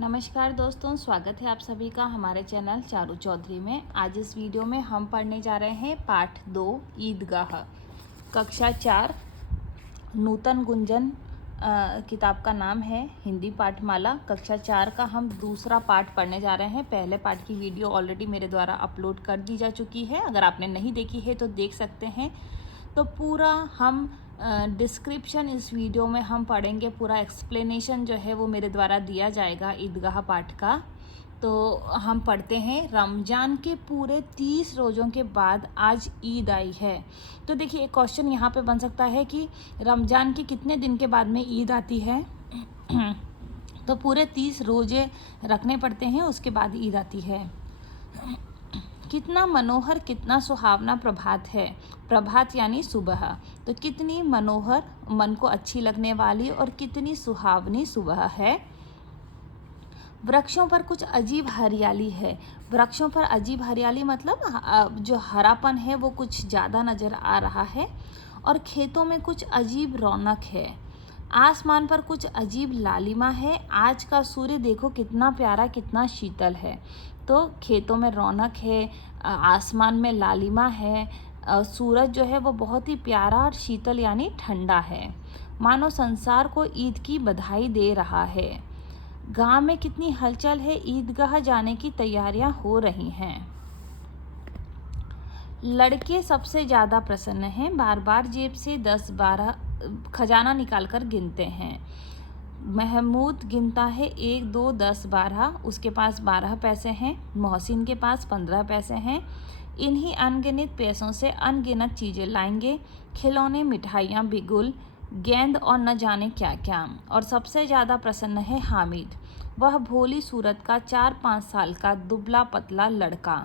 नमस्कार दोस्तों, स्वागत है आप सभी का हमारे चैनल चारू चौधरी में। आज इस वीडियो में हम पढ़ने जा रहे हैं पाठ 2 ईदगाह, कक्षा 4, नूतन गुंजन किताब का नाम है हिंदी पाठमाला। कक्षा 4 का हम दूसरा पाठ पढ़ने जा रहे हैं। पहले पाठ की वीडियो ऑलरेडी मेरे द्वारा अपलोड कर दी जा चुकी है, अगर आपने नहीं देखी है तो देख सकते हैं। तो पूरा हम डिस्क्रिप्शन इस वीडियो में हम पढ़ेंगे, पूरा एक्सप्लेनेशन जो है वो मेरे द्वारा दिया जाएगा ईदगाह पाठ का। तो हम पढ़ते हैं। रमज़ान के पूरे 30 रोज़ों के बाद आज ईद आई है। तो देखिए, एक क्वेश्चन यहाँ पे बन सकता है कि रमज़ान के कितने दिन के बाद में ईद आती है। तो पूरे 30 रोज़े रखने पड़ते हैं, उसके बाद ईद आती है। कितना मनोहर, कितना सुहावना प्रभात है। प्रभात यानी सुबह। तो कितनी मनोहर, मन को अच्छी लगने वाली, और कितनी सुहावनी सुबह है। वृक्षों पर कुछ अजीब हरियाली है। वृक्षों पर अजीब हरियाली मतलब जो हरापन है वो कुछ ज़्यादा नज़र आ रहा है। और खेतों में कुछ अजीब रौनक है। आसमान पर कुछ अजीब लालिमा है। आज का सूर्य देखो कितना प्यारा, कितना शीतल है। तो खेतों में रौनक है, आसमान में लालिमा है, सूरज जो है वो बहुत ही प्यारा और शीतल यानी ठंडा है। मानो संसार को ईद की बधाई दे रहा है। गांव में कितनी हलचल है। ईदगाह जाने की तैयारियां हो रही हैं। लड़के सबसे ज़्यादा प्रसन्न हैं। बार बार जेब से 10-12 खजाना निकालकर गिनते हैं। महमूद गिनता है 1, 2, 10, 12। उसके पास 12 पैसे हैं। मोहसिन के पास 15 पैसे हैं। इन्हीं अनगिनत पैसों से अनगिनत चीज़ें लाएंगे, खिलौने, मिठाइयाँ, बिगुल, गेंद और न जाने क्या क्या। और सबसे ज़्यादा प्रसन्न है हामिद। वह भोली सूरत का 4-5 साल का दुबला पतला लड़का।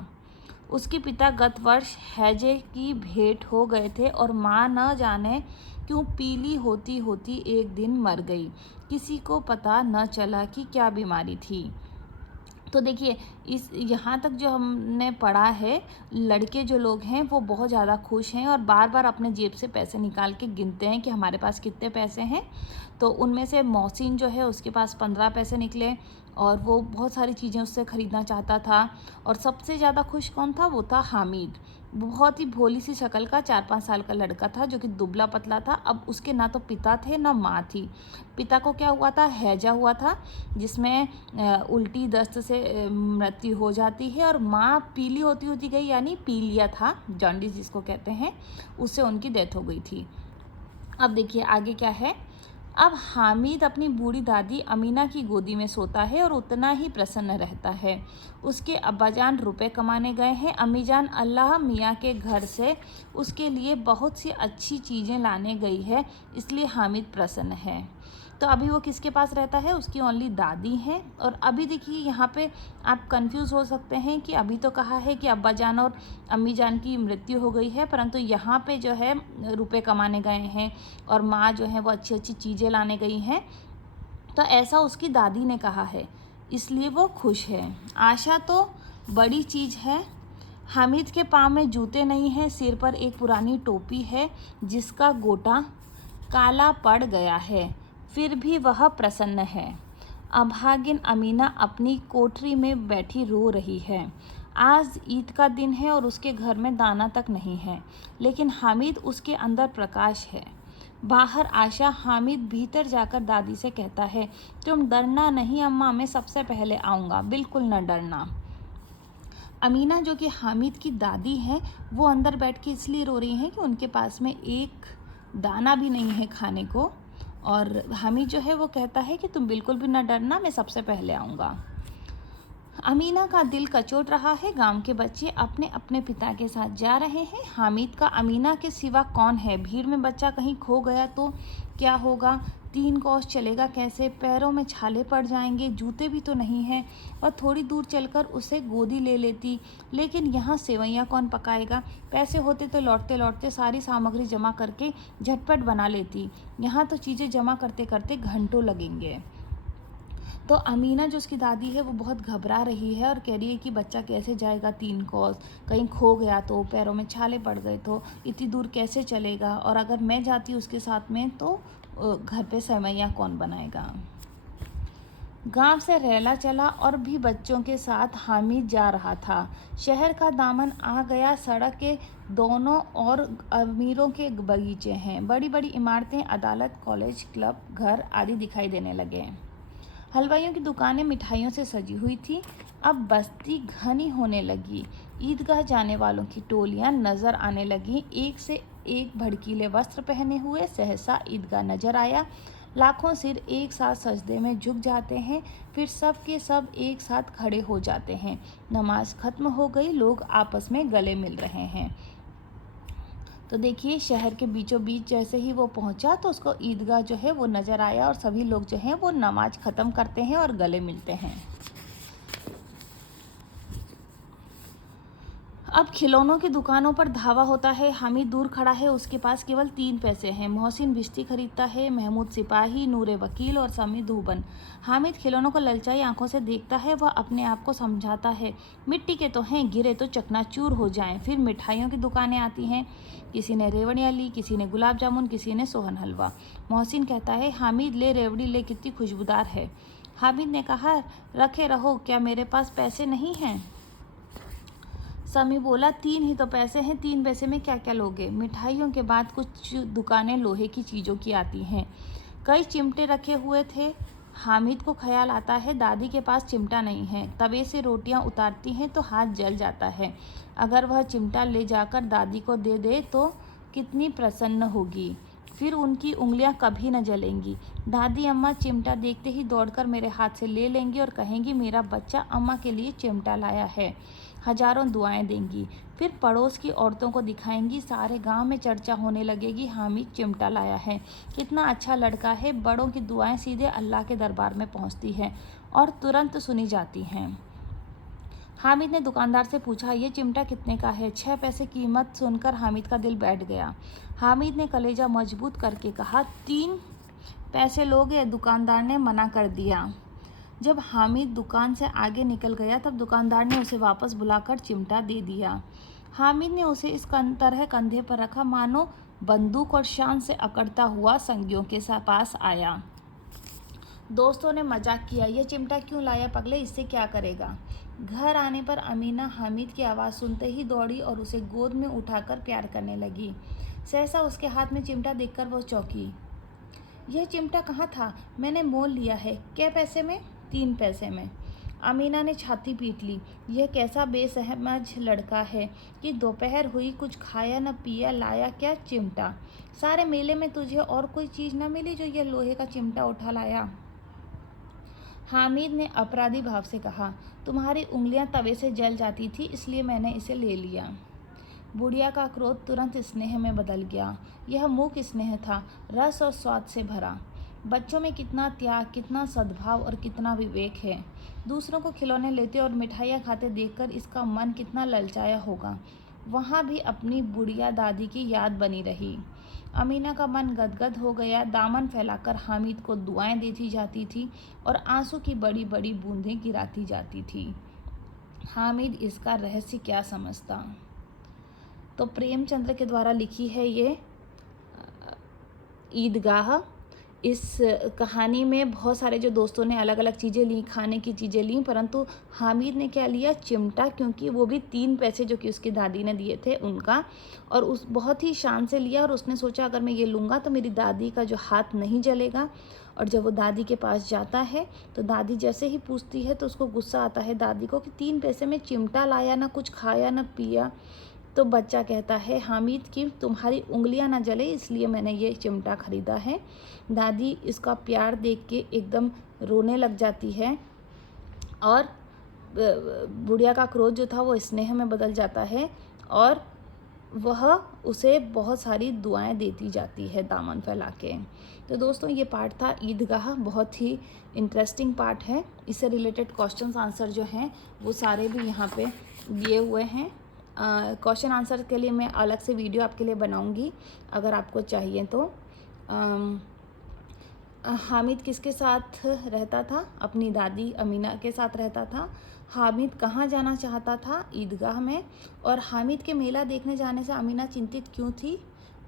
उसके पिता गत वर्ष हैजे की भेंट हो गए थे और माँ न जाने क्यों पीली होती होती एक दिन मर गई। किसी को पता न चला कि क्या बीमारी थी। तो देखिए, इस यहाँ तक जो हमने पढ़ा है, लड़के जो लोग हैं वो बहुत ज़्यादा खुश हैं और बार बार अपने जेब से पैसे निकाल के गिनते हैं कि हमारे पास कितने पैसे हैं। तो उनमें से मोहसिन जो है उसके पास 15 पैसे निकले और वो बहुत सारी चीज़ें उससे ख़रीदना चाहता था। और सबसे ज़्यादा खुश कौन था? वो था हामिद। बहुत ही भोली सी शक्ल का 4-5 साल का लड़का था जो कि दुबला पतला था। अब उसके ना तो पिता थे ना माँ थी। पिता को क्या हुआ था? हैजा हुआ था, जिसमें उल्टी दस्त से मृत्यु हो जाती है। और माँ पीली होती होती गई, यानी पीलिया था, जॉन्डिस जिसको कहते हैं, उससे उनकी डेथ हो गई थी। अब देखिए आगे क्या है। अब हामिद अपनी बूढ़ी दादी अमीना की गोदी में सोता है और उतना ही प्रसन्न रहता है। उसके अब्बाजान रुपए कमाने गए हैं। अम्मीजान अल्लाह मियाँ के घर से उसके लिए बहुत सी अच्छी चीज़ें लाने गई है, इसलिए हामिद प्रसन्न है। तो अभी वो किसके पास रहता है? उसकी ओनली दादी हैं। और अभी देखिए यहाँ पे आप कंफ्यूज हो सकते हैं कि अभी तो कहा है कि अब्बा जान और अम्मी जान की मृत्यु हो गई है, परंतु यहाँ पे जो है रुपए कमाने गए हैं और माँ जो है वो अच्छी अच्छी चीज़ें लाने गई हैं। तो ऐसा उसकी दादी ने कहा है, इसलिए वो खुश है। आशा तो बड़ी चीज़ है। हामिद के पाँव में जूते नहीं हैं, सिर पर एक पुरानी टोपी है जिसका गोटा काला पड़ गया है, फिर भी वह प्रसन्न है। अभागिन अमीना अपनी कोठरी में बैठी रो रही है। आज ईद का दिन है और उसके घर में दाना तक नहीं है, लेकिन हामिद उसके अंदर प्रकाश है। बाहर आशा। हामिद भीतर जाकर दादी से कहता है, तुम डरना नहीं अम्मा, मैं सबसे पहले आऊँगा, बिल्कुल न डरना। अमीना जो कि हामिद की दादी है, वो अंदर बैठ के इसलिए रो रही हैं कि उनके पास में एक दाना भी नहीं है खाने को। और हामिद जो है वो कहता है कि तुम बिल्कुल भी ना डरना, मैं सबसे पहले आऊँगा। अमीना का दिल कचोट रहा है। गांव के बच्चे अपने अपने पिता के साथ जा रहे हैं। हामिद का अमीना के सिवा कौन है? भीड़ में बच्चा कहीं खो गया तो क्या होगा? 3 कोस चलेगा कैसे? पैरों में छाले पड़ जाएंगे, जूते भी तो नहीं हैं। और थोड़ी दूर चलकर उसे गोदी ले लेती, लेकिन यहाँ सेवैयाँ कौन पकाएगा? पैसे होते तो लौटते लौटते सारी सामग्री जमा करके झटपट बना लेती। यहाँ तो चीज़ें जमा करते करते घंटों लगेंगे। तो अमीना जो उसकी दादी है वो बहुत घबरा रही है और कह रही है कि बच्चा कैसे जाएगा 3 कोस, कहीं खो गया तो, पैरों में छाले पड़ गए तो, इतनी दूर कैसे चलेगा, और अगर मैं जाती उसके साथ में तो घर पे सेवैयाँ कौन बनाएगा। गांव से रैला चला और भी बच्चों के साथ हामिद जा रहा था। शहर का दामन आ गया, सड़क के दोनों ओर अमीरों के बगीचे हैं, बड़ी बड़ी इमारतें, अदालत, कॉलेज, क्लब, घर आदि दिखाई देने लगे। हलवाइयों की दुकानें मिठाइयों से सजी हुई थी। अब बस्ती घनी होने लगी। ईदगाह जाने वालों की टोलियां नजर आने लगी। एक से एक भड़कीले वस्त्र पहने हुए सहसा ईदगाह नजर आया। लाखों सिर एक साथ सजदे में झुक जाते हैं, फिर सब के सब एक साथ खड़े हो जाते हैं। नमाज खत्म हो गई, लोग आपस में गले मिल रहे हैं। तो देखिए, शहर के बीचों बीच जैसे ही वो पहुंचा तो उसको ईदगाह जो है वो नज़र आया और सभी लोग जो हैं वो नमाज ख़त्म करते हैं और गले मिलते हैं। अब खिलौनों की दुकानों पर धावा होता है। हामिद दूर खड़ा है, उसके पास केवल 3 पैसे हैं। मोहसिन बिश्ती खरीदता है, महमूद सिपाही, नूरे वकील और समी धूबन। हामिद खिलौनों को ललचाई आंखों से देखता है। वह अपने आप को समझाता है, मिट्टी के तो हैं, गिरे तो चकनाचूर हो जाएं। फिर मिठाइयों की दुकानें आती हैं। किसी ने रेवड़ियाँ ली, किसी ने गुलाब जामुन, किसी ने सोहन हलवा। मोहसिन कहता है, हामिद ले रेवड़ी ले, कितनी खुशबूदार है। हामिद ने कहा, रखे रहो, क्या मेरे पास पैसे नहीं हैं? समी बोला, 3 ही तो पैसे हैं, 3 पैसे में क्या क्या लोगे? मिठाइयों के बाद कुछ दुकानें लोहे की चीज़ों की आती हैं। कई चिमटे रखे हुए थे। हामिद को ख्याल आता है, दादी के पास चिमटा नहीं है। तवे से रोटियां उतारती हैं तो हाथ जल जाता है। अगर वह चिमटा ले जाकर दादी को दे दे तो कितनी प्रसन्न होगी, फिर उनकी उंगलियां कभी न जलेंगी। दादी अम्मा चिमटा देखते ही दौड़कर मेरे हाथ से ले लेंगी और कहेंगी, मेरा बच्चा अम्मा के लिए चिमटा लाया है। हजारों दुआएं देंगी। फिर पड़ोस की औरतों को दिखाएंगी। सारे गांव में चर्चा होने लगेगी, हामिद चिमटा लाया है, कितना अच्छा लड़का है। बड़ों की दुआएं सीधे अल्लाह के दरबार में पहुंचती हैं और तुरंत सुनी जाती हैं। हामिद ने दुकानदार से पूछा, ये चिमटा कितने का है? 6 पैसे कीमत सुनकर हामिद का दिल बैठ गया। हामिद ने कलेजा मजबूत करके कहा, 3 पैसे लोगे? दुकानदार ने मना कर दिया। जब हामिद दुकान से आगे निकल गया तब दुकानदार ने उसे वापस बुलाकर चिमटा दे दिया। हामिद ने उसे इस तरह कंधे पर रखा मानो बंदूक और शान से अकड़ता हुआ संगियों के पास आया। दोस्तों ने मजाक किया, ये चिमटा क्यों लाया पगले, इससे क्या करेगा? घर आने पर अमीना हामिद की आवाज़ सुनते ही दौड़ी और उसे गोद में उठाकर प्यार करने लगी। सहसा उसके हाथ में चिमटा देखकर वो चौंकी। यह चिमटा कहाँ था? मैंने मोल लिया है। क्या पैसे में? 3 पैसे में। अमीना ने छाती पीट ली। यह कैसा बेसमझ लड़का है कि दोपहर हुई, कुछ खाया न पिया, लाया क्या? चिमटा। सारे मेले में तुझे और कोई चीज़ न मिली जो यह लोहे का चिमटा उठा लाया? हामिद ने अपराधी भाव से कहा, तुम्हारी उंगलियां तवे से जल जाती थी इसलिए मैंने इसे ले लिया। बुढ़िया का क्रोध तुरंत स्नेह में बदल गया। यह मूक स्नेह था, रस और स्वाद से भरा। बच्चों में कितना त्याग, कितना सद्भाव और कितना विवेक है। दूसरों को खिलौने लेते और मिठाइयाँ खाते देखकर इसका मन कितना ललचाया होगा। वहाँ भी अपनी बुढ़िया दादी की याद बनी रही। अमीना का मन गदगद हो गया। दामन फैलाकर हामिद को दुआएं देती जाती थी और आंसू की बड़ी बड़ी बूंदें गिराती जाती थी। हामिद इसका रहस्य क्या समझता? तो प्रेमचंद्र के द्वारा लिखी है ये ईदगाह। इस कहानी में बहुत सारे जो दोस्तों ने अलग अलग चीज़ें ली, खाने की चीज़ें ली, परंतु हामिद ने क्या लिया? चिमटा, क्योंकि वो भी 3 पैसे जो कि उसकी दादी ने दिए थे उनका, और उस बहुत ही शान से लिया और उसने सोचा अगर मैं ये लूँगा तो मेरी दादी का जो हाथ नहीं जलेगा। और जब वो दादी के पास जाता है तो दादी जैसे ही पूछती है तो उसको गुस्सा आता है दादी को कि 3 पैसे में चिमटा लाया, ना कुछ खाया ना पिया। तो बच्चा कहता है, हामिद की तुम्हारी उंगलियां ना जले इसलिए मैंने ये चिमटा ख़रीदा है। दादी इसका प्यार देख के एकदम रोने लग जाती है और बुढ़िया का क्रोध जो था वो स्नेह में बदल जाता है और वह उसे बहुत सारी दुआएं देती जाती है दामन फैला के। तो दोस्तों, ये पार्ट था ईदगाह, बहुत ही इंटरेस्टिंग पार्ट है। इससे रिलेटेड क्वेश्चंस आंसर जो हैं वो सारे भी यहाँ पे दिए हुए हैं। क्वेश्चन आंसर के लिए मैं अलग से वीडियो आपके लिए बनाऊंगी अगर आपको चाहिए तो। हामिद किसके साथ रहता था? अपनी दादी अमीना के साथ रहता था। हामिद कहाँ जाना चाहता था? ईदगाह में। और हामिद के मेला देखने जाने से अमीना चिंतित क्यों थी?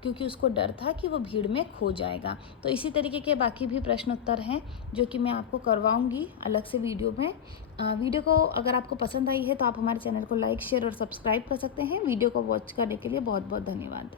क्योंकि उसको डर था कि वो भीड़ में खो जाएगा। तो इसी तरीके के बाकी भी प्रश्न उत्तर हैं जो कि मैं आपको करवाऊँगी अलग से वीडियो में। वीडियो को अगर आपको पसंद आई है तो आप हमारे चैनल को लाइक, शेयर और सब्सक्राइब कर सकते हैं। वीडियो को वॉच करने के लिए बहुत बहुत धन्यवाद।